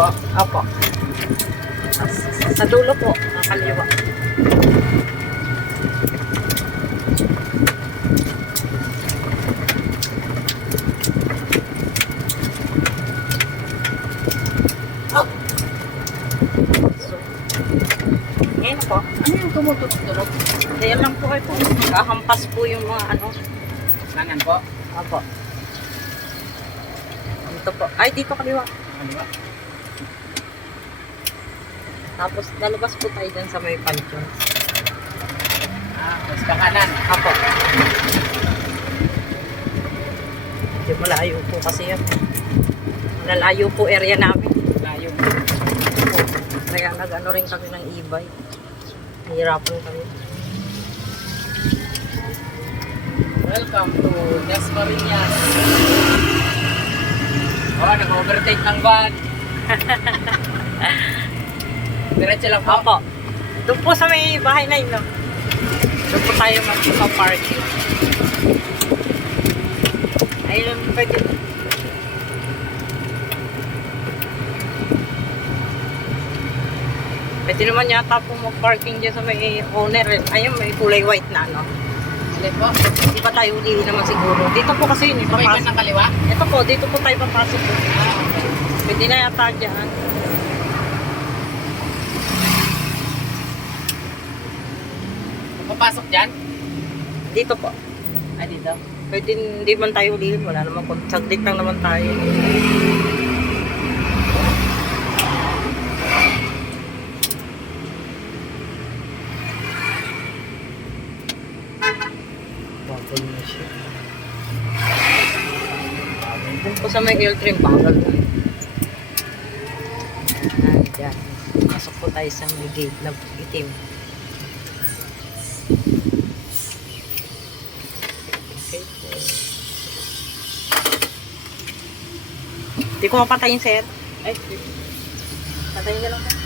po? Opo. Sa dulo po, kaliwa. Ngayon po. Ano yung tumutunog-tunog? Kaya lang po kayo po. Kahampas po yung mga ano. Kanan po? Opo. Dito po. Ay, dito kaliwa. Ano ba? Tapos lalabas po tayo dyan sa may pancho. Mas ka kanan. Opo. Hindi malayo po kasi yan. Malalayo po area namin. Layo. Opo. Kaya nag-ano rin kami ng e-bike. Hirapan kami. Welcome to Dasmariñas. Oh, nag-overtake ng van. Diretso lang po. Opo. Doon po sa may bahay na yun. No? Doon po tayo mag-parking. Ayun, pwede. Pwede naman yata po mag-parking dyan sa may owner. Ayun, may kulay white na, no? Alin po? Di ba tayo uli naman siguro? Dito po kasi yun, Sabay ba ipapasok. ng kaliwa? Ito po, dito po tayo papasok po. Okay. Pwede na yata dyan. Papasok dyan? Dito po. Ah, dito. Pwede hindi man tayo ulihin. Wala naman kung saglit lang naman tayo. Bagal na siya. Doon po sa may hill trim, bagal na. Dyan. Pasok po tayo sa may gate na itim. Okay po. Hindi ko mapatayin, sir. Ay, Patayin na lang po.